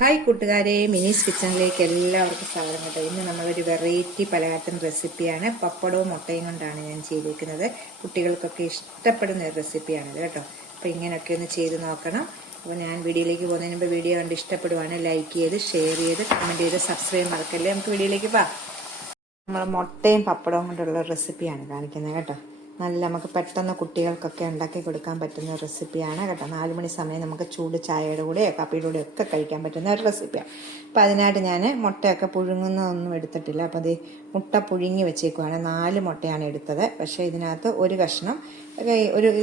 Hi കൂട്ടുകാരെ, മിനീസ് കിച്ചണിലേക്ക് എല്ലാവർക്കും സ്വാഗതം കേട്ടോ. ഇന്ന് നമ്മളൊരു വെറൈറ്റി പലഹാരത്തിന് റെസിപ്പിയാണ്. പപ്പടവും മുട്ടയും കൊണ്ടാണ് ഞാൻ ചെയ്തിരിക്കുന്നത്. കുട്ടികൾക്കൊക്കെ ഇഷ്ടപ്പെടുന്ന ഒരു റെസിപ്പിയാണിത് കേട്ടോ. അപ്പോൾ ഇങ്ങനെയൊക്കെ ഒന്ന് ചെയ്ത് നോക്കണം. അപ്പോൾ ഞാൻ വീഡിയോയിലേക്ക് പോകുന്നതിന് മുമ്പ് വീഡിയോ കണ്ട് ഇഷ്ടപ്പെടുവാണ് ലൈക്ക് ചെയ്ത്, ഷെയർ ചെയ്ത്, കമൻറ്റ് ചെയ്ത്, സബ്സ്ക്രൈബ് മറക്കല്ലേ. നമുക്ക് വീഡിയോയിലേക്ക് പോകാം. നമ്മൾ മുട്ടയും പപ്പടവും കൊണ്ടുള്ള റെസിപ്പിയാണ് കാണിക്കുന്നത് കേട്ടോ. നമുക്ക് പെട്ടെന്ന് കുട്ടികൾക്കൊക്കെ ഉണ്ടാക്കി കൊടുക്കാൻ പറ്റുന്ന റെസിപ്പിയാണ് കേട്ടോ. 4 മണി സമയം നമുക്ക് ചൂട് ചായയുടെ കൂടെയോ കാപ്പിയുടെ കൂടെയോ ഒക്കെ കഴിക്കാൻ പറ്റുന്ന ഒരു റെസിപ്പിയാണ്. അപ്പോൾ അതിനായിട്ട് ഞാൻ മുട്ടയൊക്കെ പുഴുങ്ങുന്നതൊന്നും എടുത്തിട്ടില്ല. അപ്പോൾ അത് മുട്ട പുഴുങ്ങി വെച്ചേക്കുവാണ്. 4 മുട്ടയാണ് എടുത്തത്. പക്ഷേ ഇതിനകത്ത് ഒരു കഷ്ണം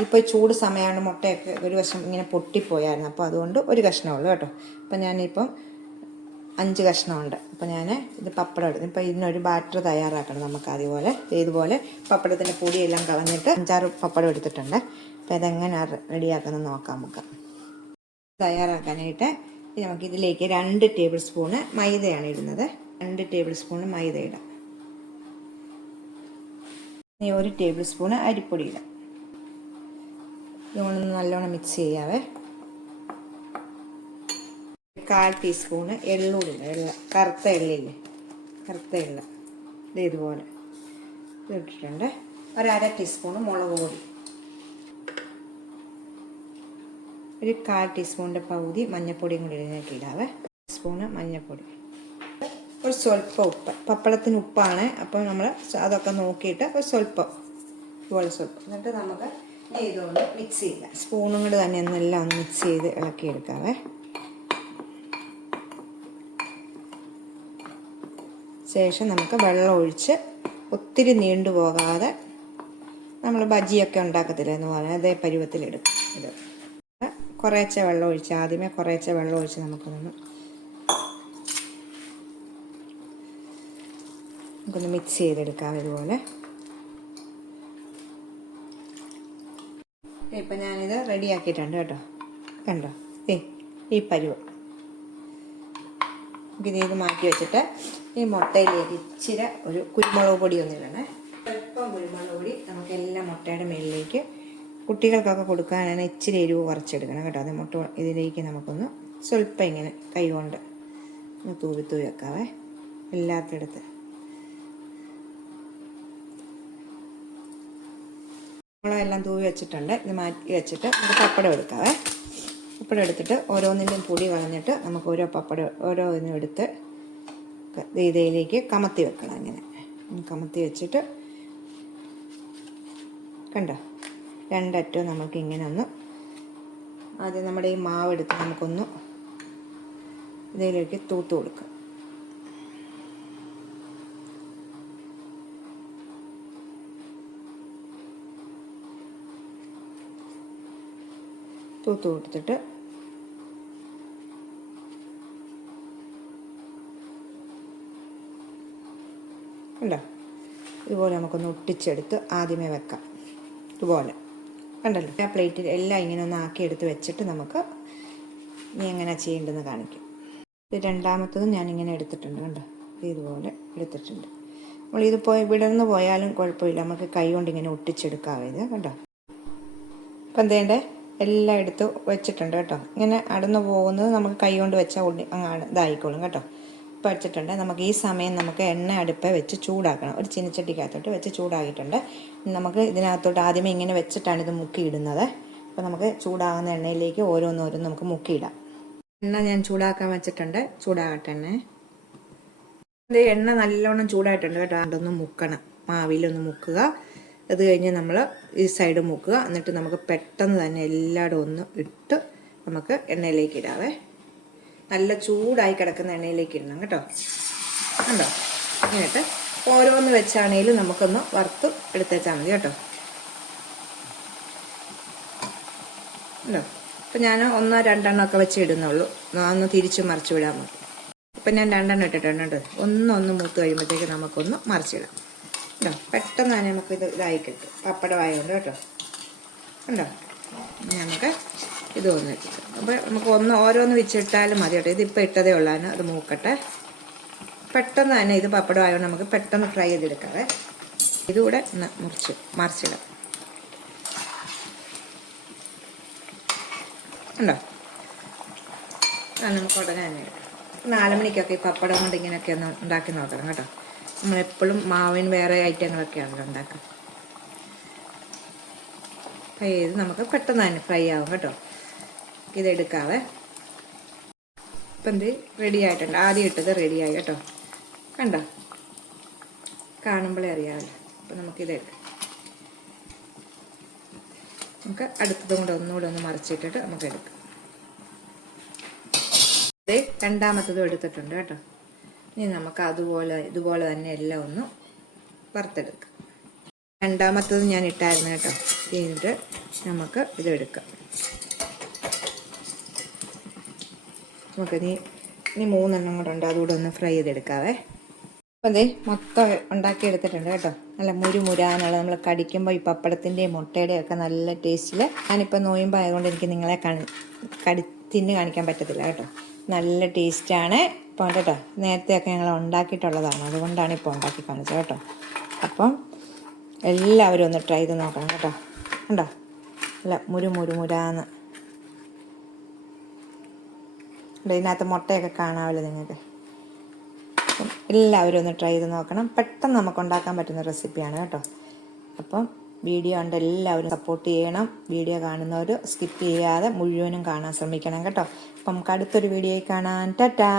ഇപ്പോൾ ചൂട് സമയമാണ്, മുട്ടയൊക്കെ ഒരു വശം ഇങ്ങനെ പൊട്ടിപ്പോയായിരുന്നു. അപ്പോൾ അതുകൊണ്ട് ഒരു കഷ്ണമുള്ളൂ കേട്ടോ. അപ്പോൾ ഞാനിപ്പം 5 കഷ്ണമുണ്ട്. അപ്പോൾ ഞാൻ ഇത് പപ്പടം എടുത്തു. ഇപ്പോൾ ഇതിനൊരു ബാറ്റർ തയ്യാറാക്കണം നമുക്ക്. അതുപോലെ ഇതുപോലെ പപ്പടത്തിൻ്റെ പൊടിയെല്ലാം കളഞ്ഞിട്ട് 5-6 പപ്പടം എടുത്തിട്ടുണ്ട്. അപ്പോൾ ഇതെങ്ങനെ റെഡിയാക്കുന്നത് നോക്കാം നമുക്ക്. തയ്യാറാക്കാനായിട്ട് നമുക്ക് ഇതിലേക്ക് 2 ടേബിൾ സ്പൂണ് മൈദയാണ് ഇടുന്നത്. 2 ടേബിൾ സ്പൂണ് മൈദ ഇടാം. 1 ടേബിൾ സ്പൂണ് അരിപ്പൊടി ഇടാം. ഇതൊന്ന് നല്ലോണം മിക്സ് ചെയ്യാവേ. 1/4 ടീസ്പൂണ് എള്ളൂടില്ല, കറുത്ത എള്ളില്ലേ, കറുത്ത എള്ള ഇതുപോലെ ഇട്ടിട്ടുണ്ട്. 1/2 ടീസ്പൂണ് മുളക് പൊടി, 1/4 ടീസ്പൂണിൻ്റെ പകുതി മഞ്ഞൾപ്പൊടിയും കൂടി ഇതിനൊക്കെ ഇടാവേ. സ്പൂണ് മഞ്ഞൾപ്പൊടി, ഒരു സ്വല്പം ഉപ്പ്. പപ്പടത്തിന് ഉപ്പാണ്, അപ്പോൾ നമ്മൾ അതൊക്കെ നോക്കിയിട്ട് ഒരു സ്വല്പം, ഇതുപോലെ സ്വല്പം. എന്നിട്ട് നമുക്ക് ഇതുകൊണ്ട് മിക്സ് ചെയ്യാം. സ്പൂണും കൂടി തന്നെ എന്നെല്ലാം ഒന്ന് മിക്സ് ചെയ്ത് ഇളക്കിയെടുക്കാവേ. ശേഷം നമുക്ക് വെള്ളം ഒഴിച്ച് ഒത്തിരി നീണ്ടു പോകാതെ നമ്മൾ ബജിയൊക്കെ ഉണ്ടാക്കത്തില്ല എന്ന് പറഞ്ഞാൽ അതേ പരുവത്തിലെടുക്കും. ഇത് കുറേശ്ശെ വെള്ളം ഒഴിച്ച്, ആദ്യമേ കുറേശ്ശെ വെള്ളം ഒഴിച്ച് നമുക്കൊന്ന് മിക്സ് ചെയ്തെടുക്കാം ഇതുപോലെ. ഇപ്പം ഞാനിത് റെഡിയാക്കിയിട്ടുണ്ട് കേട്ടോ. കണ്ടോ, ഈ പരുവം. ഇത് മാറ്റി വെച്ചിട്ട് ഈ മുട്ടയിലേക്ക് ഇച്ചിരി ഒരു കുരുമുളക് പൊടി ഒന്നിടണേ. അല്പം കുരുമുളക് പൊടി നമുക്ക് എല്ലാ മുട്ടയുടെ മേളിലേക്ക്, കുട്ടികൾക്കൊക്കെ കൊടുക്കാനാണ് ഇച്ചിരി എരിവ് കുറച്ചെടുക്കണം കേട്ടോ. അത് മുട്ട ഇതിലേക്ക് നമുക്കൊന്ന് സ്വല്പം ഇങ്ങനെ കൈ കൊണ്ട് ഒന്ന് തൂവി വെക്കാവേ എല്ലാത്തിടത്ത്. മുളകെല്ലാം തൂവി വെച്ചിട്ടുണ്ട്. ഇത് മാറ്റി വെച്ചിട്ട് നമുക്ക് പപ്പടം എടുക്കാവേ. പപ്പടം എടുത്തിട്ട് ഓരോന്നിൻ്റെയും പൊടി കളഞ്ഞിട്ട് നമുക്ക് ഓരോന്നും എടുത്ത് ഇതിലേക്ക് കമത്തി വെക്കണം. ഇങ്ങനെ കമത്തി വെച്ചിട്ട് കണ്ടോ, 2 അറ്റവും നമുക്ക് ഇങ്ങനെ ഒന്ന് ആദ്യം നമ്മുടെ ഈ മാവ് എടുത്ത് നമുക്കൊന്ന് ഇതിലേക്ക് തൂത്ത് കൊടുക്കാം. തൂത്ത് കൊടുത്തിട്ട് കണ്ടോ, ഇതുപോലെ നമുക്കൊന്ന് ഒട്ടിച്ചെടുത്ത് ആദ്യമേ വെക്കാം. ഇതുപോലെ കണ്ടല്ലോ. ആ പ്ലേറ്റിൽ എല്ലാം ഇങ്ങനെ ഒന്ന് ആക്കിയെടുത്ത് വെച്ചിട്ട് നമുക്ക് ഇനി എങ്ങനെ ചെയ്യേണ്ടതെന്ന് കാണിക്കും. ഇത് രണ്ടാമത്തതും ഞാനിങ്ങനെ എടുത്തിട്ടുണ്ട് കണ്ടോ. ഇതുപോലെ എടുത്തിട്ടുണ്ട്. നമ്മളിത് വിടർന്ന് പോയാലും കുഴപ്പമില്ല, നമുക്ക് കൈ കൊണ്ട് ഇങ്ങനെ ഒട്ടിച്ചെടുക്കാവേ. ഇത് കണ്ടോ. അപ്പം എന്തേണ്ടേ, എല്ലാം എടുത്ത് വെച്ചിട്ടുണ്ട് കേട്ടോ. ഇങ്ങനെ അടന്നു പോകുന്നത് നമുക്ക് കൈ കൊണ്ട് വെച്ചാൽ ഇതായിക്കോളും കേട്ടോ. ഇപ്പം വെച്ചിട്ടുണ്ട്. നമുക്ക് ഈ സമയം നമുക്ക് എണ്ണ അടുപ്പേ വെച്ച് ചൂടാക്കണം. ഒരു ചീനച്ചട്ടിക്കകത്തോട്ട് വെച്ച് ചൂടാക്കിയിട്ടുണ്ട്. നമുക്ക് ഇതിനകത്തോട്ട് ആദ്യമേ ഇങ്ങനെ വെച്ചിട്ടാണ് ഇത് മുക്കിയിടുന്നത്. അപ്പോൾ നമുക്ക് ചൂടാകുന്ന എണ്ണയിലേക്ക് ഓരോന്നോരോന്ന് നമുക്ക് മുക്കിയിടാം. എണ്ണ ഞാൻ ചൂടാക്കാൻ വെച്ചിട്ടുണ്ട്. ചൂടാകട്ടെ എണ്ണ. ഇത് എണ്ണ നല്ലോണം ചൂടായിട്ടുണ്ട് കേട്ടോ. അതൊന്ന് മുക്കണം, മാവിലൊന്ന് മുക്കുക. അത് കഴിഞ്ഞ് നമ്മൾ ഈ സൈഡ് മുക്കുക. എന്നിട്ട് നമുക്ക് പെട്ടെന്ന് തന്നെ എല്ലായിടും ഒന്ന് ഇട്ട് നമുക്ക് എണ്ണയിലേക്ക് ഇടാവേ. നല്ല ചൂടായി കിടക്കുന്ന എണ്ണയിലേക്ക് ഇടണം കേട്ടോ. കണ്ടോ, എന്നിട്ട് ഓരോന്ന് വെച്ചാണെങ്കിലും നമുക്കൊന്ന് വറുത്ത് എടുത്തേച്ചാൽ മതി കേട്ടോ. കണ്ടോ, ഇപ്പം ഞാൻ 1-2 ഒക്കെ വെച്ച് ഇടുന്നുള്ളൂ. ഒന്ന് തിരിച്ച് മറിച്ച് വിടാൻ മതി. ഇപ്പം ഞാൻ 2 ഇട്ടിട്ടുണ്ട്. ഒന്ന് മൂത്ത് കഴിയുമ്പോഴത്തേക്ക് നമുക്കൊന്ന് മറിച്ചിടാം കേട്ടോ. പെട്ടെന്ന് തന്നെ നമുക്കിത് ഇതായി കിട്ടും, പപ്പടമായതുകൊണ്ട് കേട്ടോ. കണ്ടോ, നമുക്ക് ഇത് ഒന്ന് വെച്ചിട്ട് അപ്പോൾ നമുക്ക് ഓരോന്ന് വെച്ചിട്ടാലും മതി കേട്ടോ. ഇതിപ്പോൾ ഇട്ടതേ ഉള്ളാണ്, അത് മൂക്കട്ടെ. പെട്ടെന്ന് തന്നെ ഇത് പപ്പടമായതുകൊണ്ട് നമുക്ക് പെട്ടെന്ന് ഫ്രൈ ചെയ്തെടുക്കാവേ. ഇതുകൂടെ ഒന്ന് മറിച്ചിടാം. കണ്ടോ, അത് നമുക്ക് ഉടനെ തന്നെ എടുക്കാം. 4 മണിക്കൊക്കെ ഈ പപ്പടം കൊണ്ട് ഇങ്ങനെയൊക്കെ ഒന്ന് ഉണ്ടാക്കി നോക്കണം കേട്ടോ. നമ്മളെപ്പോഴും മാവിന് വേറെ ഐറ്റങ്ങളൊക്കെയാണല്ലോ ഉണ്ടാക്കുക. ഫ്രൈ ചെയ്ത് നമുക്ക് പെട്ടെന്ന് തന്നെ ഫ്രൈ ആവും കേട്ടോ. ഇതെടുക്കാവേ. ഇപ്പം ഇത് റെഡി ആയിട്ടുണ്ട്. ആദ്യം ഇട്ടത് റെഡിയായി കേട്ടോ. കണ്ടോ, കാണുമ്പോഴേ അറിയാമല്ലോ. അപ്പം നമുക്കിതെടുക്കാം. നമുക്ക് അടുത്തതും കൂടെ ഒന്നുകൂടെ ഒന്ന് മറിച്ചിട്ടിട്ട് നമുക്ക് എടുക്കാം. ഇത് രണ്ടാമത്തതും എടുത്തിട്ടുണ്ട് കേട്ടോ. ഇനി നമുക്ക് ഇതുപോലെ തന്നെ എല്ലാം ഒന്ന് വറുത്തെടുക്കാം. രണ്ടാമത്തത് ഞാൻ ഇട്ടായിരുന്നു കേട്ടോ. എന്നിട്ട് നമുക്ക് ഇതെടുക്കാം. നമുക്ക് ഇനി 3 എണ്ണം കൂടെ ഉണ്ട്, അതുകൂടെ ഒന്ന് ഫ്രൈ ചെയ്തെടുക്കാവേ. അപ്പം അതേ മൊത്തം ഉണ്ടാക്കിയെടുത്തിട്ടുണ്ട് കേട്ടോ. നല്ല മുരുമുരാനുള്ള നമ്മൾ കടിക്കുമ്പോൾ ഈ പപ്പടത്തിൻ്റെയും മുട്ടയുടെയും ഒക്കെ നല്ല ടേസ്റ്റിൽ. ഞാനിപ്പോൾ നോയമ്പായതുകൊണ്ട് എനിക്ക് നിങ്ങളെ തിന്ന് കാണിക്കാൻ പറ്റത്തില്ല കേട്ടോ. നല്ല ടേസ്റ്റാണ് ഇപ്പം കേട്ടോ. നേരത്തെയൊക്കെ ഞങ്ങൾ ഉണ്ടാക്കിയിട്ടുള്ളതാണ്, അതുകൊണ്ടാണ് ഇപ്പോൾ ഉണ്ടാക്കി കാണിച്ചത് കേട്ടോ. അപ്പം എല്ലാവരും ഒന്ന് ട്രൈ ചെയ്ത് നോക്കണം കേട്ടോ. കണ്ടോ, അല്ല മുരാന്ന്. ഇതിനകത്ത് മുട്ടയൊക്കെ കാണാമല്ലോ നിങ്ങൾക്ക്. അപ്പം എല്ലാവരും ഒന്ന് ട്രൈ ചെയ്ത് നോക്കണം. പെട്ടെന്ന് നമുക്ക് ഉണ്ടാക്കാൻ പറ്റുന്ന റെസിപ്പിയാണ് കേട്ടോ. അപ്പം വീഡിയോ കണ്ട് എല്ലാവരും സപ്പോർട്ട് ചെയ്യണം. വീഡിയോ കാണുന്നവർ സ്കിപ്പ് ചെയ്യാതെ മുഴുവനും കാണാൻ ശ്രമിക്കണം കേട്ടോ. അപ്പം നമുക്ക് അടുത്തൊരു വീഡിയോയിൽ കാണാൻ. ടാറ്റാ.